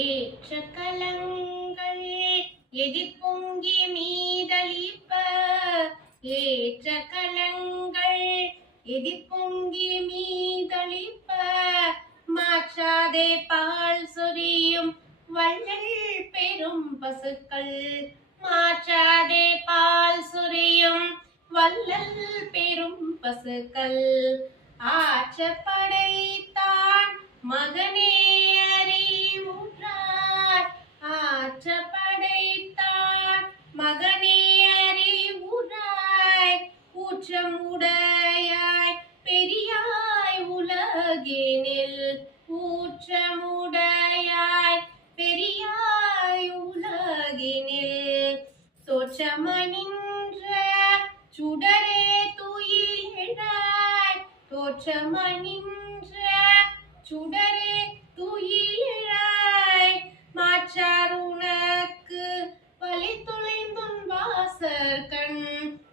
ஏற்ற கலங்கள் எதிர்பொங்கி மீதளிப்ப ஏற்ற கலங்கள் எதிர்பொங்கி மீதளிப்ப மாற்றாதே பால் சொரியும் வள்ளல் பெரும் பசுக்கள் மாற்றாதே பால் சொரியும் வள்ளல் பெரும் பசுக்கள் ஆற்ற படைத்தான் மகனே அறிவுற்றார் ஆற்ற படைத்தான் மகனே அறிவுராய் ஊற்றமுடையாய் பெரியாய் உலகினில் ஊற்றமுடையாய் பெரியாய் உலகினில் தோற்றமணின்ற சுடரே துயிலாய் தோற்றமணின்ற சுடரே துயிலாய் மாற்றார் உனக்கு வழி தொலைந்துன் வாசற்கண்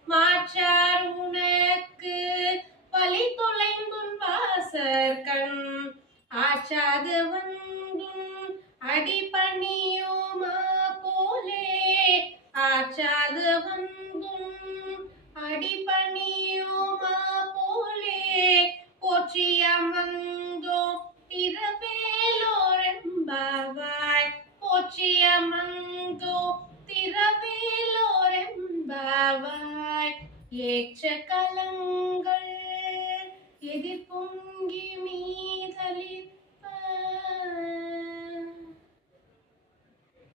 மாற்றார் உனக்கு வழி தொலைந்துன் வாசற்கண் ஆற்றாது வந்தும் அடிபணியோமா போலே ஆற்றாது வந்தும் அடிபணியோமா போலே போற்றிய மந்தோ திரவேலோரெம்பாவாய் போற்றிய மந்தோ திரவேலோரெம்பாவாய் ஏற்ற கலங்கள் எதிர்பொங்கி மீ